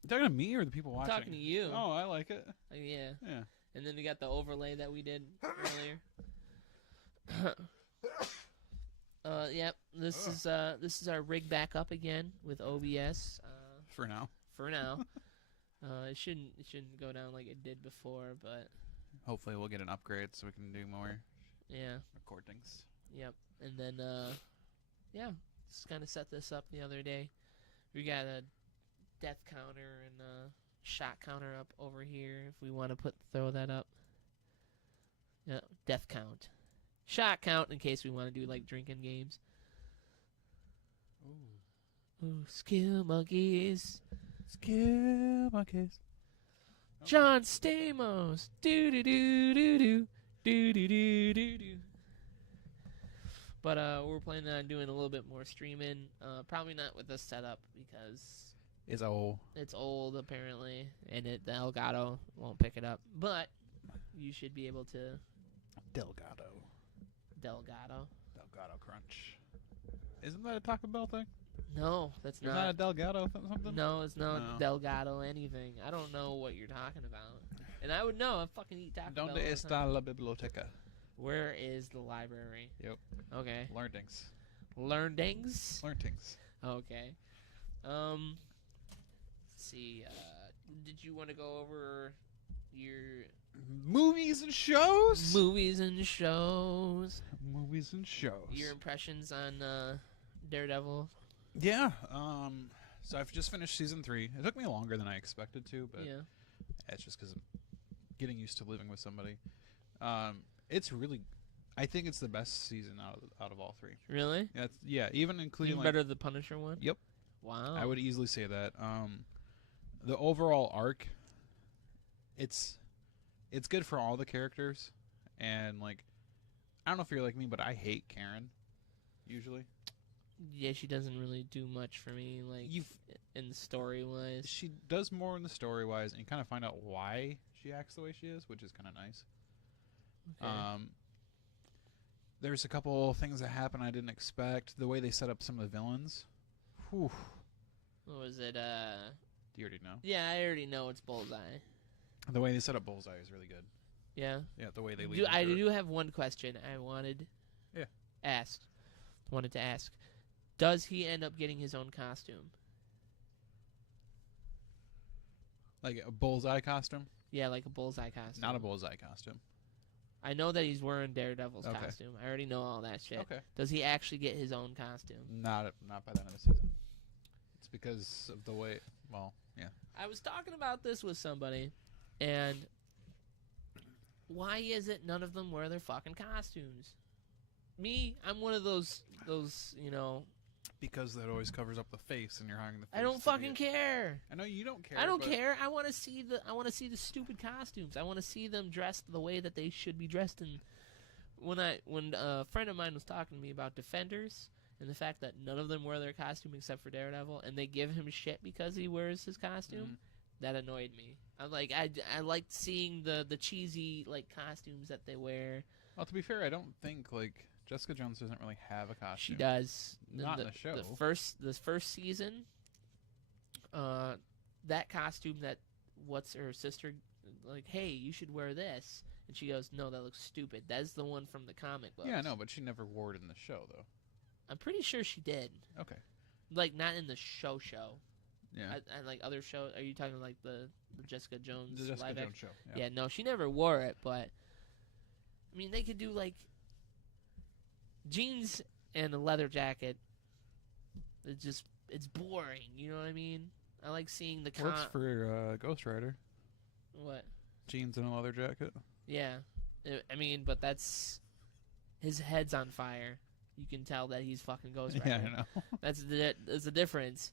You talking to me or the people I'm watching? talking to you. Oh, I like it. Yeah. Yeah. And then we got the overlay that we did earlier. Yep. This is our rig back up again with OBS. For now. For now. It shouldn't go down like it did before, but Hopefully we'll get an upgrade so we can do more yeah. recordings. Yep. And then yeah, just kind of set this up the other day. We got a death counter and a shot counter up over here if we want to throw that up. Yeah, death count. Shot count in case we want to do like drinking games. Ooh, skill monkeys. Skill monkeys. John Stamos. Do do do do do do do do do do. But we're planning on doing a little bit more streaming. Probably not with this setup because It's old. it's old apparently, and the Elgato won't pick it up. But you should be able to. Delgado Crunch. Isn't that a Taco Bell thing? No, that's Is not. that a Delgado something? No, it's not No. Delgado anything. I don't know what you're talking about. And I would know. I fucking eat Taco Bell. Donde all the está time. la biblioteca? Where is the library? Yep. Okay. Learnings. Learnings? Learntings. Okay. Let's see. Did you want to go over your Movies and shows? movies and shows? Movies and shows. Your impressions on Daredevil? Yeah. So I've just finished season 3. It took me longer than I expected to, but Yeah. it's just because I'm getting used to living with somebody. It's really, I think it's the best season out of all 3. Really? Yeah, even including Even like, better than the Punisher one? Yep. Wow. I would easily say that. The overall arc, it's good for all the characters, and like, I don't know if you're like me, but I hate Karen. Usually, Yeah, she doesn't really do much for me, like in story wise. she does more in the story wise, and you kind of find out why she acts the way she is, which is kind of nice. Okay. There's a couple things that happen I didn't expect. The way they set up some of the villains. Whew. What was it? Do you already know? Yeah, I already know it's Bullseye. The way they set up Bullseye is really good. Yeah. Yeah, the way they lead. I do have one question I wanted. Yeah. Wanted to ask. Does he end up getting his own costume? Like a Bullseye costume? Yeah, like a Bullseye costume. Not a Bullseye costume. I know that he's wearing Daredevil's Okay. costume. I already know all that shit. Okay. Does he actually get his own costume? Not by the end of the season. It's because of the way. Well, yeah. I was talking about this with somebody, and why is it none of them wear their fucking costumes? Me, I'm one of those, Because that always covers up the face, and you're hiring the face. I don't to be fucking it. care. I know you don't care. I don't but care. I want to see the stupid costumes. I want to see them dressed the way that they should be dressed. And when a friend of mine was talking to me about Defenders and the fact that none of them wear their costume except for Daredevil, and they give him shit because he wears his costume, that annoyed me. I liked seeing the cheesy like costumes that they wear. Well, to be fair, I don't think like Jessica Jones doesn't really have a costume. She does. Not in the show. The first season, that costume that what's her sister like, hey, you should wear this, and she goes, no, that looks stupid. That's the one from the comic books. Yeah, I know, but she never wore it in the show though. I'm pretty sure she did. Okay. Like not in the show. Yeah. I like other shows. Are you talking like the Jessica Jones The Jessica live Jones action? show. Yeah, no, she never wore it, but I mean, they could do like jeans and a leather jacket. It's boring. You know what I mean? I like seeing the Works for Ghost Rider. What? Jeans and a leather jacket. Yeah, I mean, but that's his head's on fire. you can tell that he's fucking Ghost Yeah, Rider. I know. That's the difference.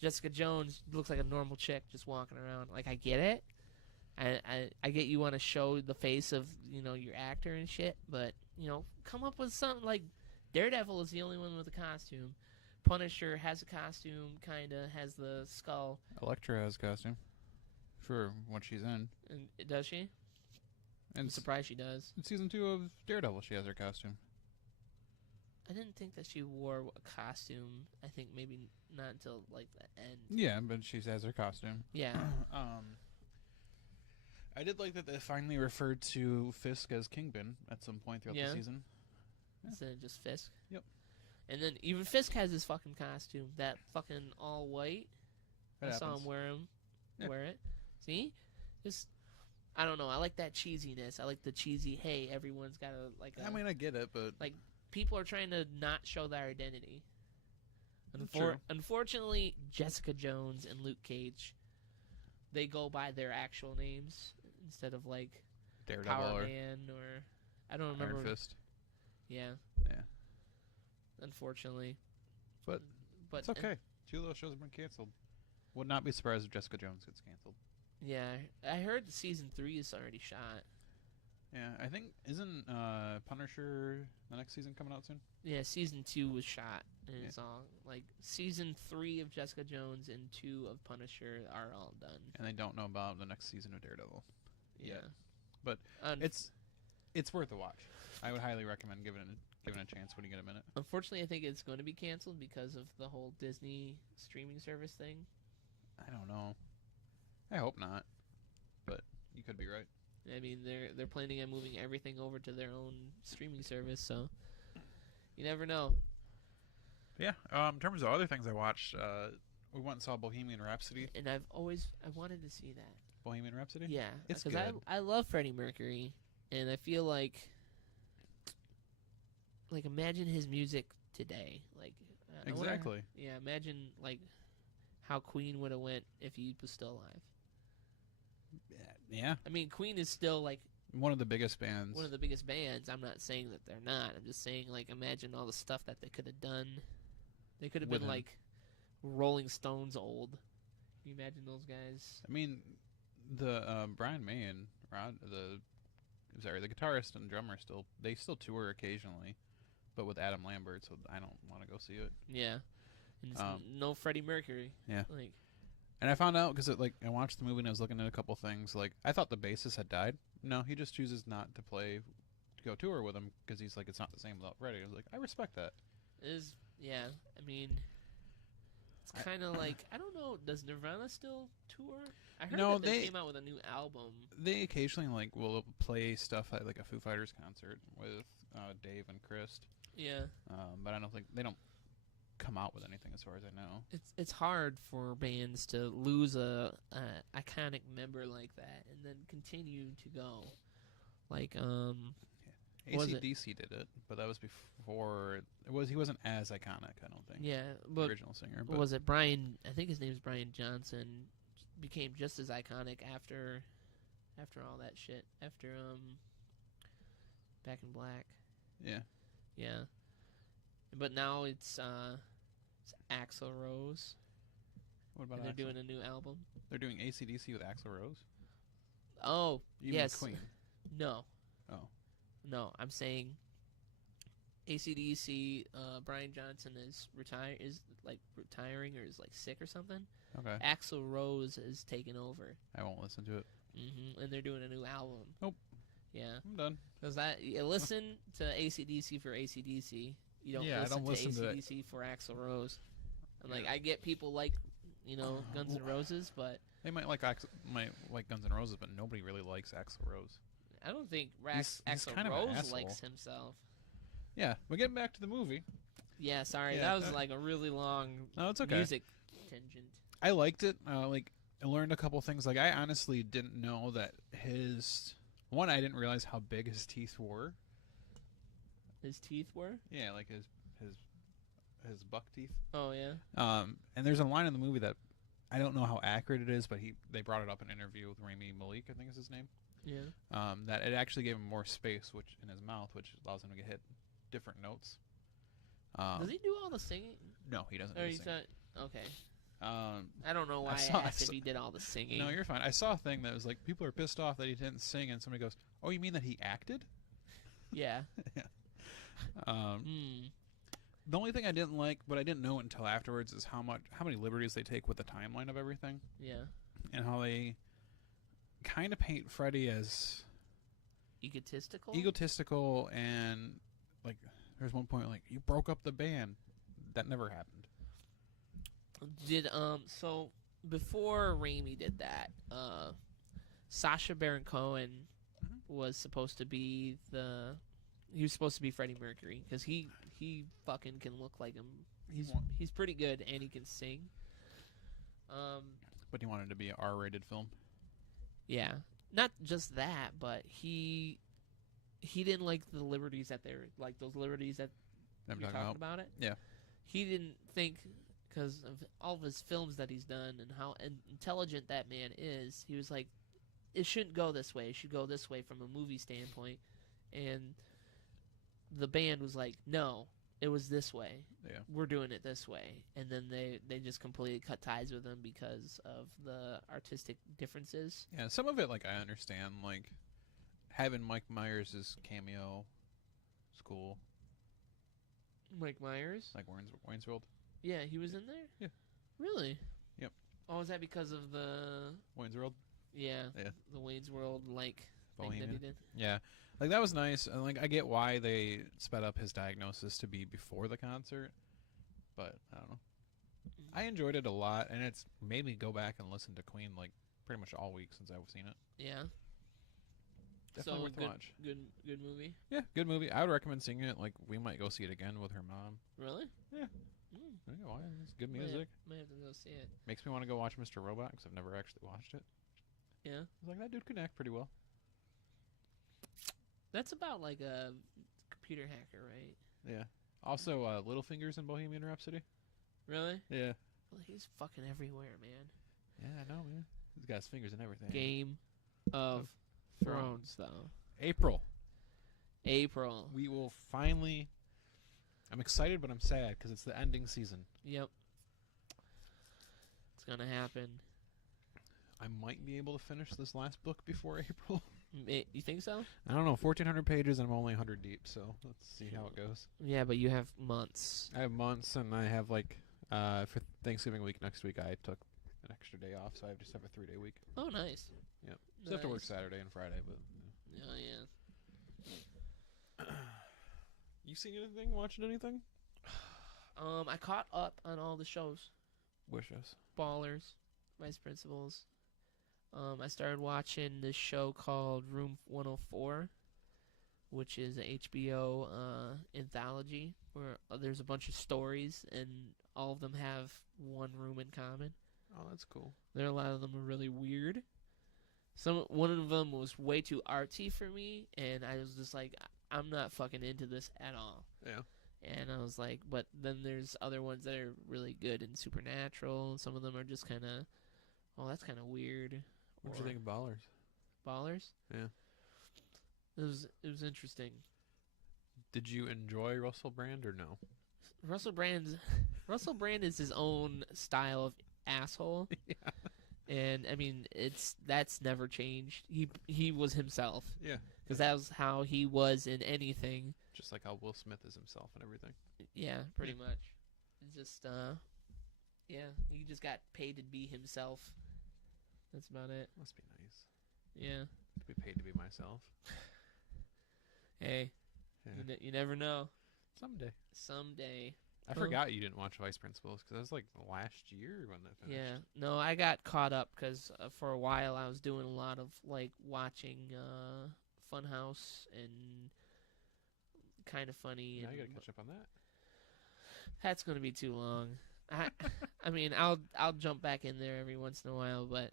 Jessica Jones looks like a normal chick just walking around. Like, I get it. I get you want to show the face of, you know, your actor and shit, but, you know, come up with something like Daredevil is the only one with a costume. Punisher has a costume, kind of, has the skull. Elektra has costume. For what she's in. And does she? And I'm surprised she does. in season 2 of Daredevil, she has her costume. I didn't think that she wore a costume. I think maybe not until, like, the end. Yeah, but she has her costume. Yeah. I did like that they finally referred to Fisk as Kingpin at some point throughout the season. Yeah. Instead of just Fisk. Yep. And then even Fisk has his fucking costume. That fucking all white. That I saw happens. him Yeah. wear it. See? Just, I don't know. I like that cheesiness. I like the cheesy, hey, everyone's got a, like a... I mean, I get it, but... Like, people are trying to not show their identity. True. Unfortunately, Jessica Jones and Luke Cage, they go by their actual names instead of, like, Daredevil Power or Man or... I don't remember. Iron Fist. Yeah. Yeah. Unfortunately. But But it's okay. 2 of those shows have been canceled. Would not be surprised if Jessica Jones gets canceled. Yeah, I heard the season 3 is already shot. Yeah, I think isn't Punisher the next season coming out soon? Yeah, season 2 was shot, and Yeah. it's all like season 3 of Jessica Jones and 2 of Punisher are all done. And they don't know about the next season of Daredevil. Yeah, But it's worth a watch. I would highly recommend giving it a chance when you get a minute. unfortunately, I think it's going to be canceled because of the whole Disney streaming service thing. I don't know. I hope not. But you could be right. I mean, they're planning on moving everything over to their own streaming service, so you never know. Yeah. In terms of other things I watched, we went and saw Bohemian Rhapsody. And I wanted to see that. Bohemian Rhapsody? Yeah, It's because good. I love Freddie Mercury, and I feel like imagine his music today, like I wonder- Exactly. yeah, imagine like how Queen would have went if he was still alive. Yeah. I mean, Queen is still like One of the biggest bands. one of the biggest bands. I'm not saying that they're not. I'm just saying like imagine all the stuff that they could have done. They could have With been him. like Rolling Stones old. Can you imagine those guys? I mean, the Brian May and the guitarist and drummer they still tour occasionally, but with Adam Lambert, so I don't want to go see it. Yeah. And it's Um, no Freddie Mercury. Yeah. Like, And I found out because I watched the movie and I was looking at a couple things. Like, I thought the bassist had died. No, he just chooses not to go tour with him because he's like, it's not the same without Freddie. I was like, I respect that. yeah. I mean, it's kind of like, I don't know. Does Nirvana still tour? I heard No, that they they- came out with a new album. They occasionally will play stuff at like a Foo Fighters concert with Dave and Chris. Yeah. But I don't think they don't come out with anything as far as I know. It's hard for bands to lose a iconic member like that and then continue to go. Like Was it- AC/DC did it, but that was before he wasn't as iconic, I don't think. yeah, The but original singer. But was it Brian? I think his name's Brian Johnson. Became just as iconic after all that shit. After Back in Black. yeah. Yeah. But now it's Axl Rose. What about And they're Axl? doing a new album. They're doing AC/DC with Axl Rose? Oh, You mean yes. Queen. No. Oh. No, I'm saying AC/DC, Brian Johnson is retiring or is like sick or something. Okay. Axl Rose is taking over. I won't listen to it. And they're doing a new album. Nope. Yeah. I'm done. Because you listen to AC/DC for AC/DC. You don't Yeah, I don't listen to it. AC/DC for Axl Rose. And like Yeah. I get people like, Guns N' Roses, but They might like Guns N' Roses, but nobody really likes Axl Rose. I don't think He's Axl kind of an Rose asshole. likes himself. Yeah, but getting back to the movie. Yeah, sorry, Yeah, that was that- like a really long No, it's okay. music tangent. I liked it. I learned a couple things. Like, I honestly didn't know that I didn't realize how big his teeth were. His teeth were? Yeah, like his buck teeth. Oh yeah. And there's a line in the movie that I don't know how accurate it is, but they brought it up in an interview with Rami Malek, I think is his name. Yeah. That it actually gave him more space in his mouth, which allows him to hit different notes. Does he do all the singing? No, he doesn't. Or do he's singing. not? Okay. I I don't know why I asked if he did all the singing. No, you're fine. I saw a thing that was like people are pissed off that he didn't sing, and somebody goes, "Oh, you mean that he acted?" Yeah. The only thing I didn't like, but I didn't know until afterwards, is how many liberties they take with the timeline of everything. Yeah. And how they kind of paint Freddy as egotistical, and like there's one point like you broke up the band. That never happened. So before Raimi did that, Sacha Baron Cohen was supposed to be he was supposed to be Freddie Mercury because he fucking can look like him. He's pretty good and he can sing. But he wanted to be an R-rated film. Yeah, not just that, but he didn't like the liberties that they're like those liberties that you're talking about it. Yeah, he didn't think because of all of his films that he's done and how intelligent that man is. He was like, it shouldn't go this way. It should go this way from a movie standpoint. And the band was like, no, it was this way. Yeah, we're doing it this way. And then they just completely cut ties with him because of the artistic differences. Yeah, some of it like I understand, like having Mike Myers' cameo is cool. Mike Myers? Like Wayne's World? Yeah, he was in there? Yeah. Really? Yep. Oh, is that because of the Wayne's World? Yeah. Yeah. The Wayne's World like thing that he did. Yeah. Like that was nice, and like I get why they sped up his diagnosis to be before the concert, but I don't know. I enjoyed it a lot, and it's made me go back and listen to Queen like pretty much all week since I've seen it. Yeah. Definitely worth the watch. Good movie. Yeah, good movie. I would recommend seeing it. Like we might go see it again with her mom. Really? Yeah. I don't know why. It's good music. Might have to go see it. Makes me want to go watch Mr. Robot because I've never actually watched it. Yeah. I was like, that dude can act pretty well. That's about like a computer hacker, right? Yeah. Also, Littlefinger's in Bohemian Rhapsody. Really? Yeah. Well, he's fucking everywhere, man. Yeah, I know, man. He's got his fingers in everything. Game of Thrones, though. April. We will finally... I'm excited, but I'm sad because it's the ending season. Yep. It's gonna happen. I might be able to finish this last book before April. You think so? I don't know. 1,400 pages, and I'm only 100 deep, so let's see how it goes. Yeah, but you have months. I have months, and I have, like, for Thanksgiving week next week, I took an extra day off, so I just have a 3-day week. Oh, nice. Yep. Still have to work Saturday and Friday, but... Oh, yeah. You seen anything? Watching anything? I caught up on all the shows. What shows? Ballers, Vice Principals. I started watching this show called Room 104, which is an HBO anthology where there's a bunch of stories and all of them have one room in common. Oh, that's cool. A lot of them are really weird. One of them was way too artsy for me, and I was just like, I'm not fucking into this at all. Yeah. And I was like, but then there's other ones that are really good and supernatural. Some of them are just kind of, oh, that's kind of weird. What did you think of Ballers? Ballers? Yeah. It was interesting. Did you enjoy Russell Brand or no? Russell Brand is his own style of asshole. Yeah. And I mean, that's never changed. He was himself. Yeah. Because that was how he was in anything. Just like how Will Smith is himself and everything. Yeah, pretty much. It's just yeah, he just got paid to be himself. That's about it. Must be nice. Yeah. To be paid to be myself. Hey, yeah. You never know. Someday. I forgot you didn't watch Vice Principals because that was like last year when that finished. Yeah. No, I got caught up because for a while I was doing a lot of like watching Funhouse and Kind of Funny. Now and you gotta catch up on that. That's gonna be too long. I mean, I'll jump back in there every once in a while, but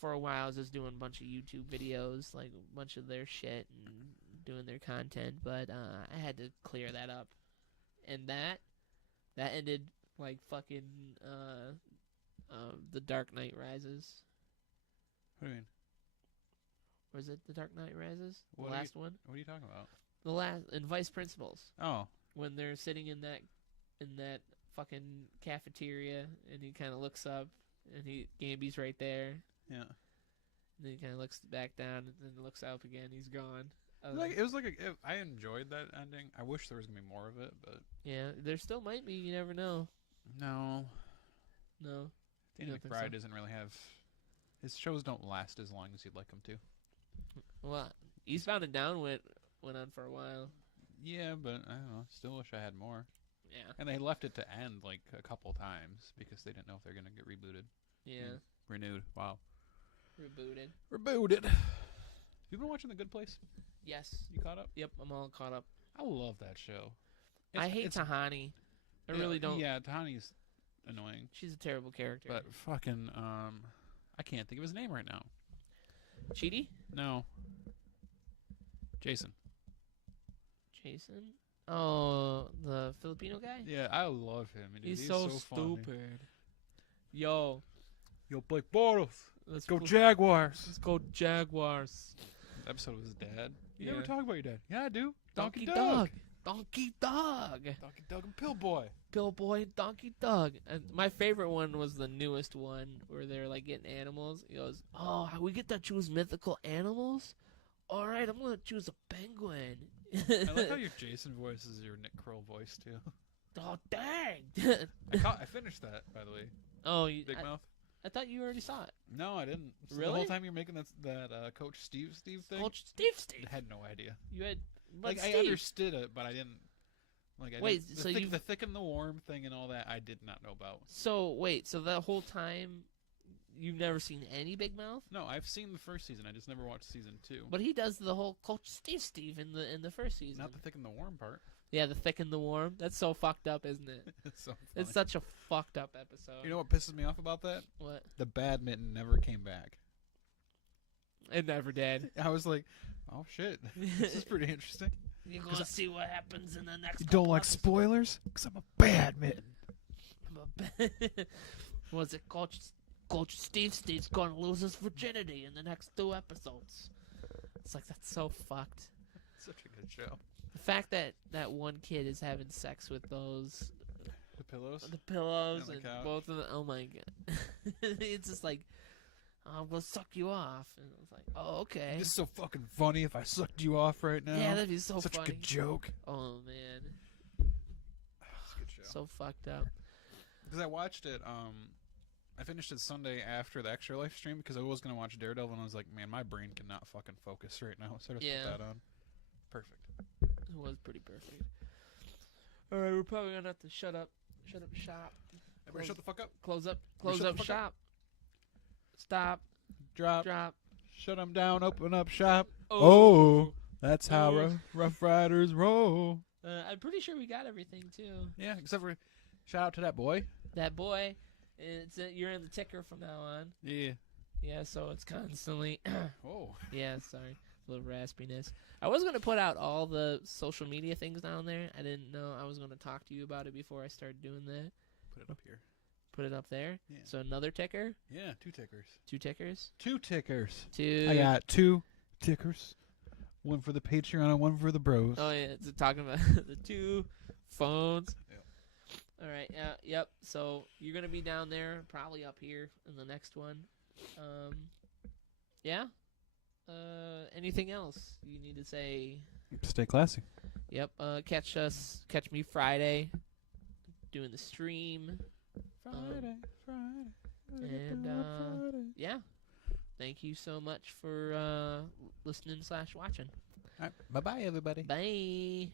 for a while I was just doing a bunch of YouTube videos, like a bunch of their shit and doing their content, but I had to clear that up. And that ended like fucking The Dark Knight Rises. What do you mean? Or is it The Dark Knight Rises? The What last one? What are you talking about? The last in Vice Principals. Oh, when they're sitting in that fucking cafeteria, and he kind of looks up, and Gamby's right there. Yeah. And then he kind of looks back down, and then looks up again. He's gone. I enjoyed that ending. I wish there was gonna be more of it, but Yeah, there still might be. You never know. no. No. Danny don't think McBride so? doesn't really have. His shows don't last as long as you'd like them to. Well, Eastbound and Down went on for a while. Yeah, but I don't know. Still wish I had more. Yeah. And they left it to end like a couple times because they didn't know if they're gonna get rebooted. Yeah. Renewed. Wow. Rebooted. Rebooted. Have you been watching The Good Place? Yes. You caught up? Yep, I'm all caught up. I love that show. I hate Tahani. I yeah, really don't. Yeah, Tahani's annoying. She's a terrible character. But fucking, I can't think of his name right now. Chidi? No. Jason. Jason? Oh, the Filipino guy? Yeah, I love him. Dude. He's so funny. stupid. Yo, Blake Bortles. let's Go Jaguars. Let's go Jaguars. Episode with his dad. You Yeah. never talk about your dad. Yeah, I do. Donkey Doug. Dog. Donkey Dog. Donkey Doug and Pillboy. Pillboy and Donkey Dog. And my favorite one was the newest one where they're like getting animals. He goes, "Oh, we get to choose mythical animals? All right, I'm gonna choose a penguin." I like how your Jason voice is your Nick Kroll voice too. Oh dang! I finished that, by the way. Oh, Big Mouth. I thought you already saw it. No, I didn't. So the Really? whole time you're making that Coach Steve thing, Coach Steve. I had no idea. You had, but Like Steve. I understood it, but I didn't. Like I Wait, didn't, so you the thick and the warm thing and all that I did not know about. So wait, so the whole time you've never seen any Big Mouth? No, I've seen the first season. I just never watched season 2. But he does the whole Coach Steve in the first season. Not the thick and the warm part. Yeah, the thick and the warm. That's so fucked up, isn't it? It's so funny. It's such a fucked up episode. You know what pisses me off about that? What? The badminton never came back. It never did. I was like, oh shit, this is pretty interesting. You're gonna see what happens in the next. You don't like spoilers? Because I'm a badminton. Was it Coach Steve's gonna lose his virginity in the next 2 episodes? It's like, that's so fucked. Such a good show. The fact that one kid is having sex with those The pillows? the pillows And the and couch. both of them. Oh my god! It's just like, I'm gonna suck you off, and I was like, oh okay. This is so fucking funny if I sucked you off right now. Yeah, that'd be so Such funny. a good joke. Oh man, It's a good show. so fucked up. Because I watched it, I finished it Sunday after the Extra Life stream because I was going to watch Daredevil and I was like, man, my brain cannot fucking focus right now. So I just Yeah. put that on. Perfect. It was pretty perfect. All right, we're probably gonna have to shut up shop. Everybody shut the fuck up. Close up shut the fuck up. shop. Stop. Drop. Drop. Shut them down. Open up shop. Oh. Oh. That's how Oh. Rough Riders roll. I'm pretty sure we got everything too. Yeah, except for shout out to that boy. That boy, you're in the ticker from now on. Yeah. Yeah, so it's constantly. Oh. Yeah, sorry, a little raspiness. I was gonna put out all the social media things down there. I didn't know I was gonna talk to you about it before I started doing that. Put it up here. Put it up there. Yeah. So another ticker, Yeah, 2 tickers. 2 tickers, 2 tickers. 2. I got 2 tickers. One for the Patreon and one for the bros. Oh yeah, it's talking about the 2 phones. Yep. All right. Yep. So you're gonna be down there, probably up here in the next one. Yeah. Anything else you need to say? Stay classy. Yep. Catch me Friday, doing the stream. Friday. And yeah. Thank you so much for listening / watching. All right. Bye-bye, everybody. Bye.